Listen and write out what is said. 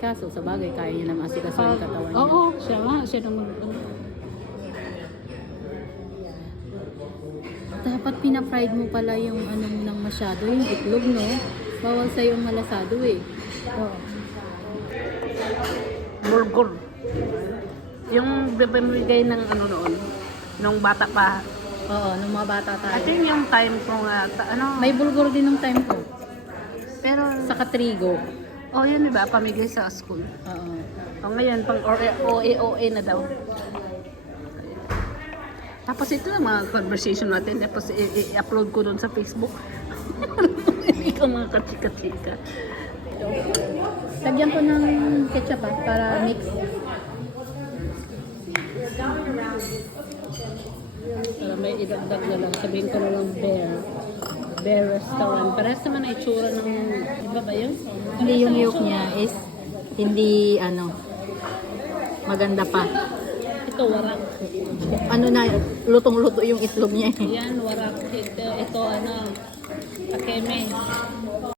Kaso sa bagay, kaya niya naman asikaso yung katawan niya. Oo, siya nga. Siya naman. Dapat pina-fried mo pala yung ano mo nang masyado, yung itlog, no? Bawal sa'yo yung malasado eh. Oo. Burger. Yung bibigay ng ano noon, nung bata pa. Oo, nung mga bata tayo. At yun yung time ko nga, May bulgur din nung time ko. pero, Saka trigo. oh yun diba, pamigay sa school. Oo. O ngayon, pang OA na daw. Tapos ito lang mga conversation natin, tapos i-upload ko doon sa Facebook. Hindi ka mga kachika-chika. Lagyan ko ng ketchup para mix. Para may idagdag na lang, sabihin ko na lang Bear Restaurant. Parehas naman na itsura ng, iba ba yun? Hindi yung yolk niya is hindi maganda pa. Ito, warak. Ano na, lutong-luto yung itlog niya eh. Yan, warak. Ito, takeme.